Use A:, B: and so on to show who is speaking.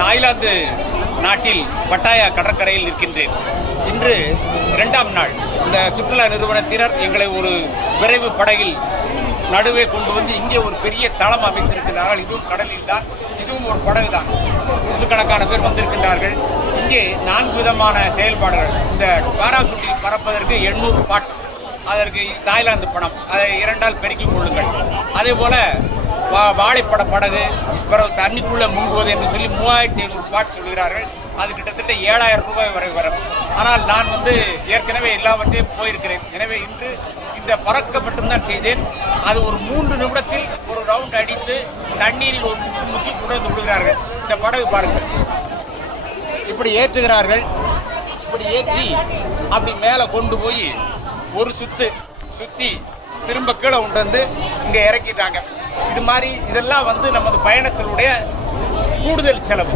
A: Thailand நாட்டில் பட்டாயா கடற்கரையில் நிற்கின்றேன். இன்று இரண்டாம் நாள். இந்த சுற்றுலா நிறுவனத்தினர் எங்களை ஒரு விரைவு படகில் நடுவே கொண்டு வந்து இங்கே ஒரு பெரிய தளம் அமைத்திருக்கிறார்கள். இதுவும் கடலில் தான் இதுவும் ஒரு படகு தான் நூற்றுக்கணக்கான பேர் வந்திருக்கின்றார்கள். இங்கே நான்கு விதமான செயல்பாடுகள். இந்த பாராசூட்டில் பறப்பதற்கு எண்ணூறு பாட் அதற்கு தாய்லாந்து பணம் அதை இரண்டால் பெருக்கிக் கொள்ளுங்கள். அதே போல வா- வாழைப்பட படகு பிறகு தண்ணிக்குள்ள முங்குவது என்று சொல்லி மூவாயிரத்தி ஐநூறு பாட் சொல்கிறார்கள். அது கிட்டத்தட்ட ஏழாயிரம் ரூபாய் வரை வரும். ஆனால் நான் வந்து ஏற்கனவே எல்லாவற்றையும் போயிருக்கிறேன். எனவே இன்று இந்த பறக்க மட்டும்தான் செய்தேன். அது ஒரு மூன்று நிமிடத்தில் ஒரு ரவுண்ட் அடித்து தண்ணீரில் ஒரு முக்கி முக்கி கொண்டு விடுகிறார்கள். இந்த படகு பாருங்கள். இப்படி ஏற்றுகிறார்கள். இப்படி ஏற்றி அப்படி மேலே கொண்டு போய் ஒரு சுத்து சுத்தி திரும்ப கீழே கொண்டு வந்து இங்க இறக்கிட்டாங்க. இது மாதிரி இதெல்லாம் வந்து நமது பயணத்தினுடைய கூடுதல் செலவு.